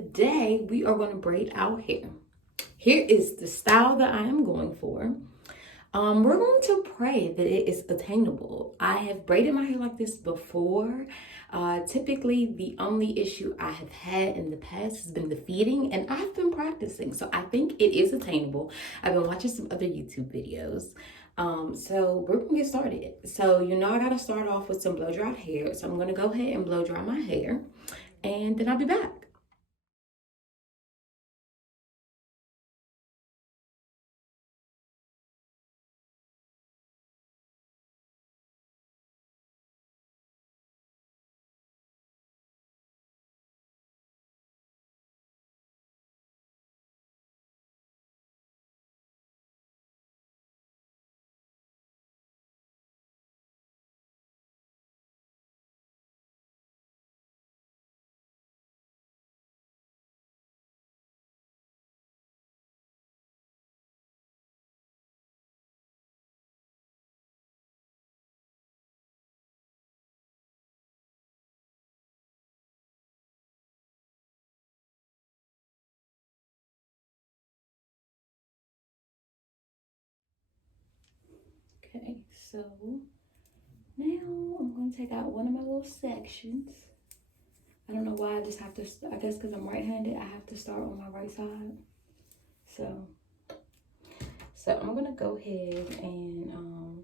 today we are going to braid our hair. Here is the style that I am going for. We're going to pray that it is attainable. I have braided my hair like this before. Typically, the only issue I have had in the past has been the feeding, and I've been practicing, so I think it is attainable. I've been watching some other YouTube videos. So we're gonna get started. So I gotta start off with some blow dried hair. So I'm gonna go ahead and blow dry my hair, and then I'll be back. Okay, so now I'm going to take out one of my little sections. I don't know why I just have to, I guess because I'm right-handed, I have to start on my right side. So I'm going to go ahead and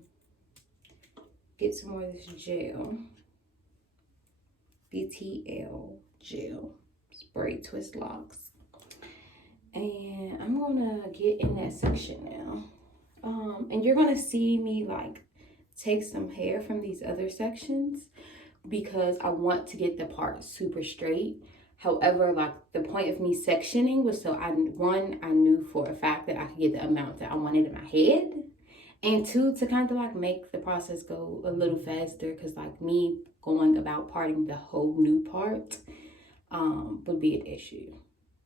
get some more of this gel. BTL gel. Spray twist locks. And I'm going to get in that section now. And you're going to see me like take some hair from these other sections because I want to get the part super straight. However, like the point of me sectioning was so I knew for a fact that I could get the amount that I wanted in my head, and two, to kind of like make the process go a little faster, because like me going about parting the whole new part would be an issue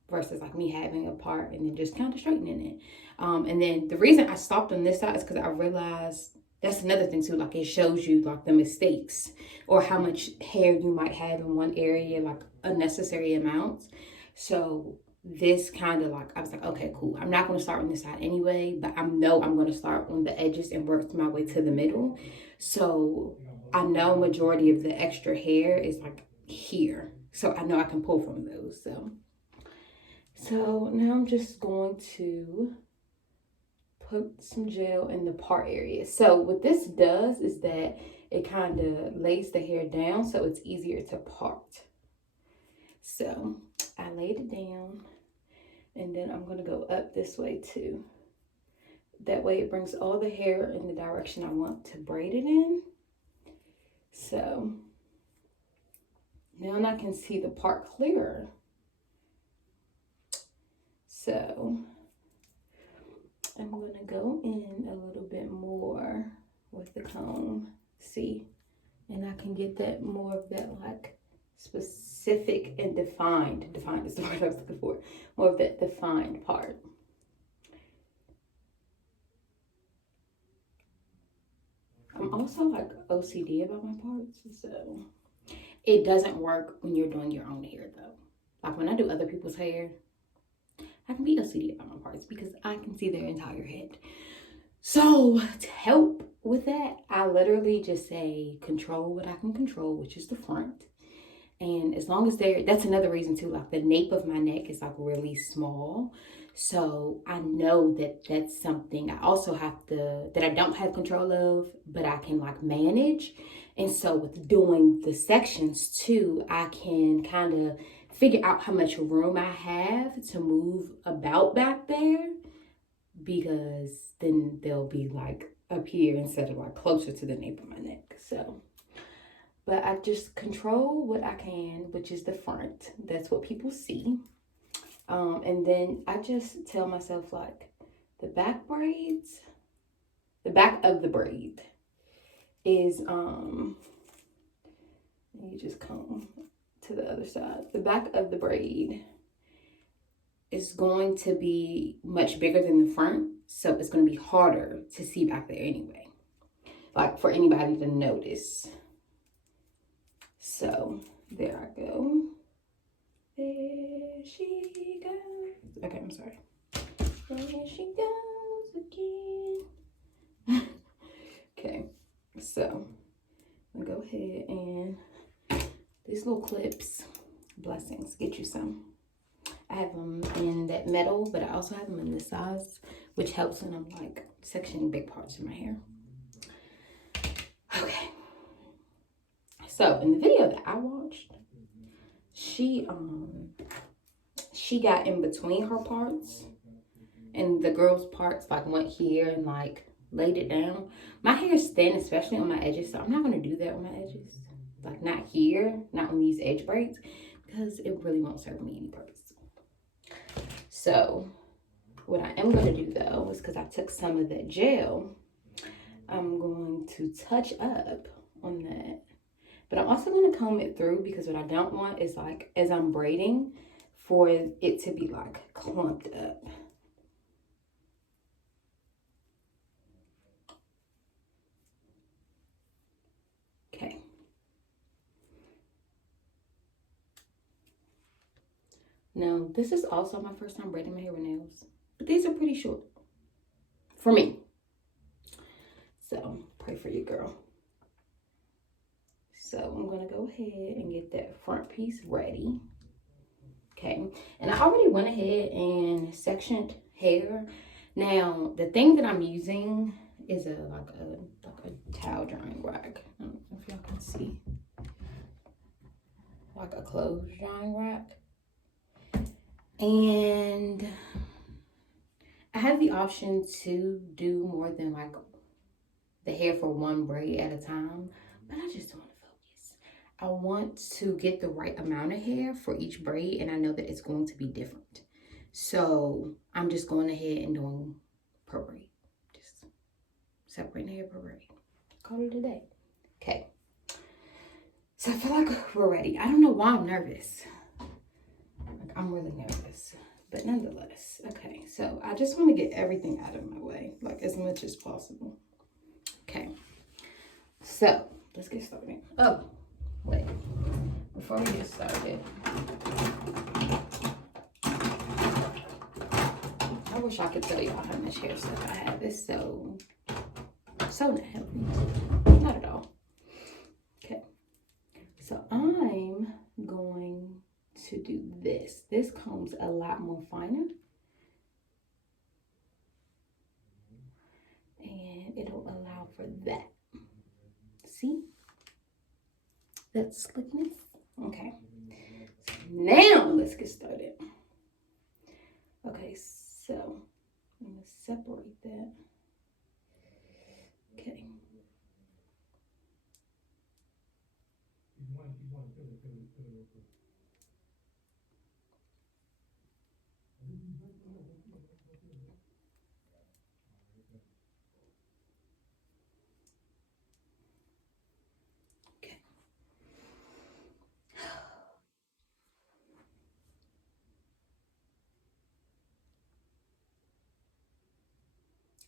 versus like me having a part and then just kind of straightening it. And then the reason I stopped on this side is because I realized that's another thing too, like it shows you like the mistakes or how much hair you might have in one area, like unnecessary amounts. So this kind of like, I was like, okay, cool. I'm not going to start on this side anyway, but I know I'm going to start on the edges and work my way to the middle. So I know majority of the extra hair is like here. So I know I can pull from those. So now I'm just going to put some gel in the part area. So what this does is that it kind of lays the hair down so it's easier to part. So I laid it down, and then I'm going to go up this way too. That way it brings all the hair in the direction I want to braid it in. So now I can see the part clearer. So I'm going to go in a little bit more with the comb, see, and I can get that more of that like specific and defined is the word I was looking for, more of that defined part. I'm also like OCD about my parts, so it doesn't work when you're doing your own hair though. Like when I do other people's hair, I can be OCD about my parts because I can see their entire head. So to help with that, I literally just say control what I can control, which is the front. And as long as that's another reason too, like the nape of my neck is like really small. So I know that that's something I also that I don't have control of, but I can like manage. And so with doing the sections too, I can kind of figure out how much room I have to move about back there, because then they'll be like up here instead of like closer to the nape of my neck. So, but I just control what I can, which is the front. That's what people see. And then I just tell myself like the back of the braid is, you just come to the other side. The back of the braid is going to be much bigger than the front, so it's going to be harder to see back there anyway, like for anybody to notice. So there I go. There she goes. Okay, I'm sorry. There she goes again. Okay, so I'm gonna go ahead and these little clips, blessings, get you some. I have them in that metal, but I also have them in this size, which helps when I'm like sectioning big parts of my hair. Okay. So in the video that I watched, she got in between her parts, and the girl's parts like went here and like laid it down. My hair is thin, especially on my edges, so I'm not gonna do that on my edges. Like not here, not on these edge braids, because it really won't serve me any purpose. So what I am gonna do though is, because I took some of that gel, I'm going to touch up on that. But I'm also going to comb it through, because what I don't want is like, as I'm braiding, for it to be like clumped up. Okay. Now, this is also my first time braiding my hair with nails, but these are pretty short for me. So pray for you, girl. So I'm going to go ahead and get that front piece ready. Okay, and I already went ahead and sectioned hair. Now, the thing that I'm using is like a towel drying rack. I don't know if y'all can see. Like a clothes drying rack. And I have the option to do more than like the hair for one braid at a time, but I just don't want to focus. I want to get the right amount of hair for each braid, and I know that it's going to be different. So I'm just going ahead and doing per braid. Just separating the hair per braid. Call it a day. Okay. So I feel like we're ready. I don't know why I'm nervous. Like, I'm really nervous. But nonetheless. Okay. So I just want to get everything out of my way. Like as much as possible. Okay. So let's get started. Oh, wait. Before we get started. I wish I could tell y'all how much hair stuff I have. It's so not healthy. Not at all. Okay. So I'm going to do this. This comb's a lot more finer. And it'll allow for that. See? That slickness. Okay. So now let's get started. Okay, so I'm going to separate that. Okay.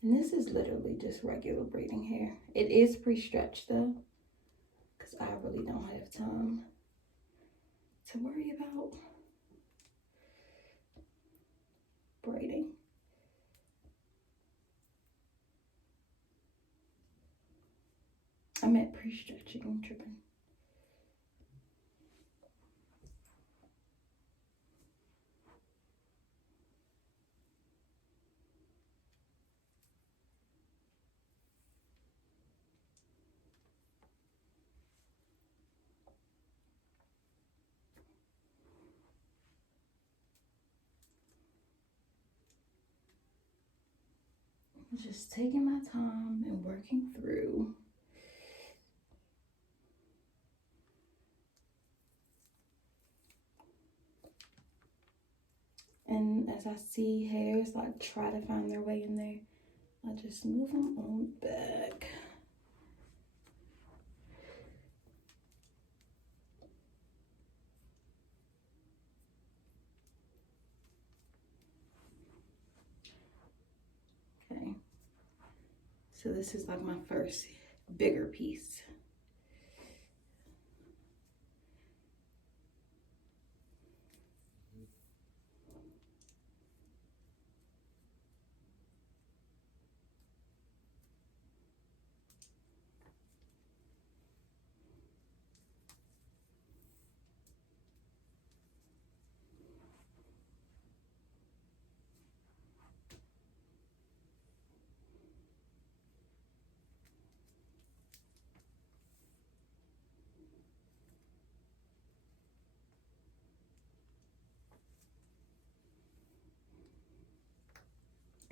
And this is literally just regular braiding hair. It is pre-stretched though, because I really don't have time to worry about braiding. I meant pre-stretching, I'm tripping. Just taking my time and working through. And as I see hairs like try to find their way in there, I just move them on back. Okay. So this is like my first bigger piece.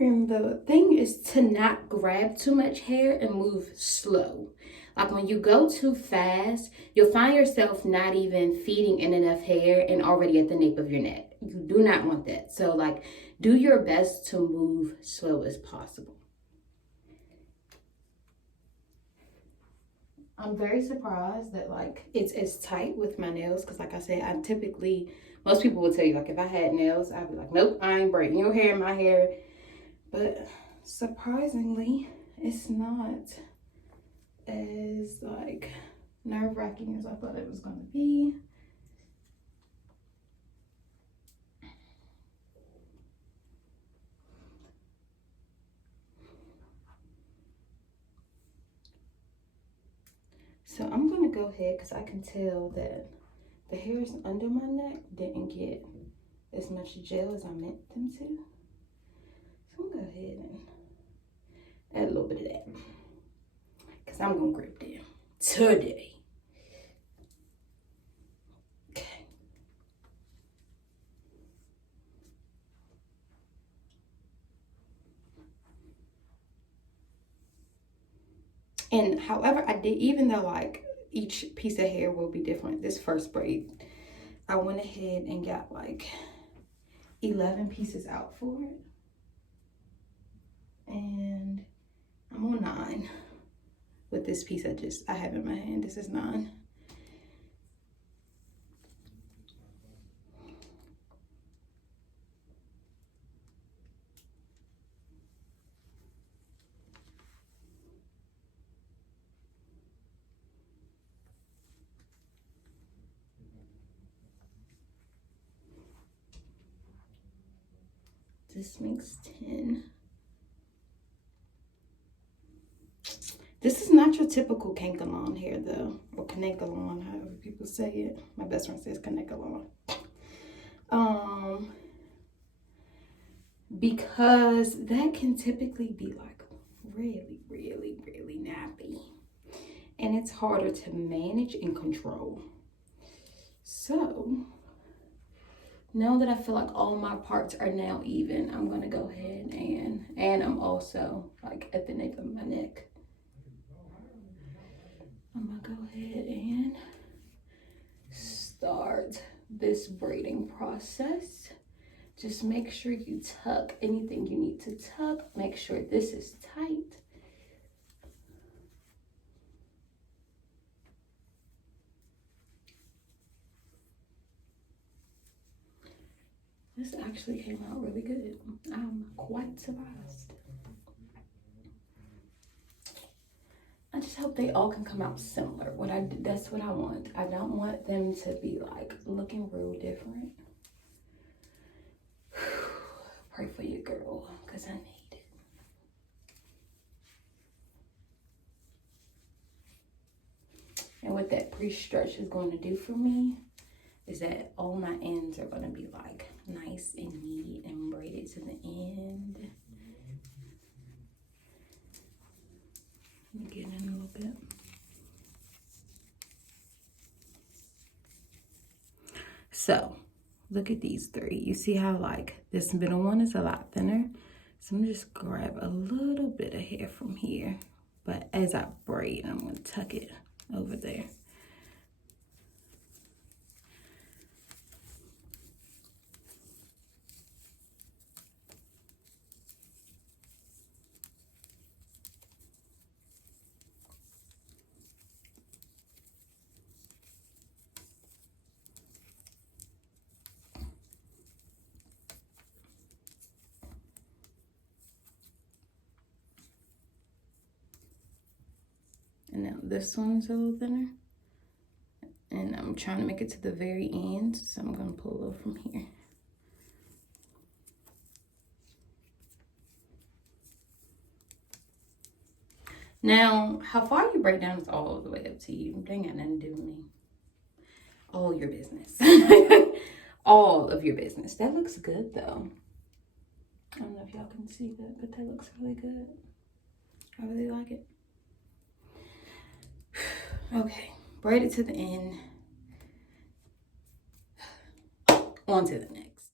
And the thing is to not grab too much hair and move slow. Like when you go too fast, you'll find yourself not even feeding in enough hair and already at the nape of your neck. You do not want that. So like do your best to move slow as possible. I'm very surprised that like it's as tight with my nails because like I said, I typically, most people would tell you like if I had nails, I'd be like, nope, I ain't braiding your hair, my hair. But surprisingly, it's not as like nerve-wracking as I thought it was gonna be. So I'm gonna go ahead because I can tell that the hairs under my neck didn't get as much gel as I meant them to. So I'm gonna go ahead and add a little bit of that because I'm gonna grip them today. Okay. And however I did, even though like each piece of hair will be different, this first braid, I went ahead and got like 11 pieces out for it. And I'm on 9 with this piece I have in my hand. This is 9. This makes 10. This is not your typical cankalon hair though, or cankalon, however people say it. My best friend says cankalon. Because that can typically be like really nappy. And it's harder to manage and control. So now that I feel like all my parts are now even, I'm gonna go ahead and I'm also like at the nape of my neck. I'm gonna go ahead and start this braiding process. Just make sure you tuck anything you need to tuck. Make sure this is tight. This actually came out really good. I'm quite surprised. I just hope they all can come out similar. That's what I want. I don't want them to be like looking real different. Pray for you, girl, because I need it. And what that pre-stretch is going to do for me is that all my ends are going to be like nice and neat and braided to the end. Let me get in a little bit. So look at these 3. You see how like this middle one is a lot thinner. So I'm just grab a little bit of hair from here. But as I braid, I'm going to tuck it over there. And now this one's a little thinner. And I'm trying to make it to the very end. So I'm going to pull a little from here. Now, how far you break down is all the way up to you. They ain't got nothing to do with me. All your business. All of your business. That looks good though. I don't know if y'all can see that, but that looks really good. I really like it. Okay, braid it to the end. On to the next.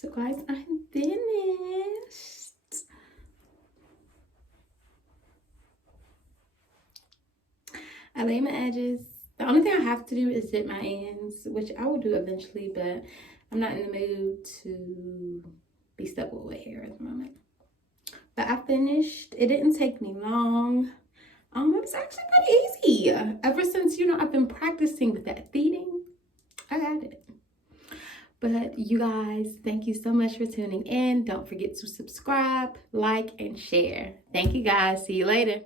So guys, I'm finished. I lay my edges. The only thing I have to do is dip my ends, which I will do eventually, but I'm not in the mood to be stuck with wet hair at the moment. But I finished. It didn't take me long. It was actually pretty easy. Ever since, you know, I've been practicing with that feeding, I got it. But you guys, thank you so much for tuning in. Don't forget to subscribe, like, and share. Thank you guys. See you later.